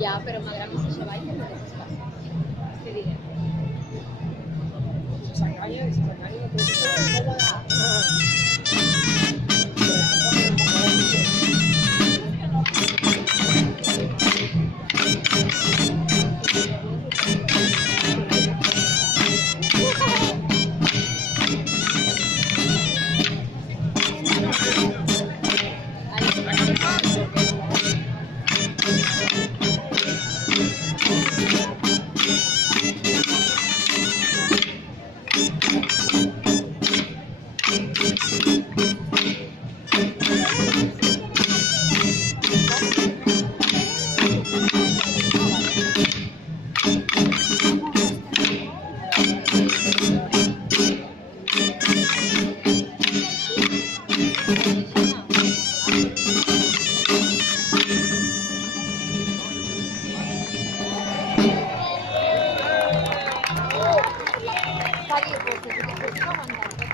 Ja, però m'agrada més això ball que no és espaci. Què diré? S'enganya, s'enganya. Fa dir, pues, que sí que es aguantar.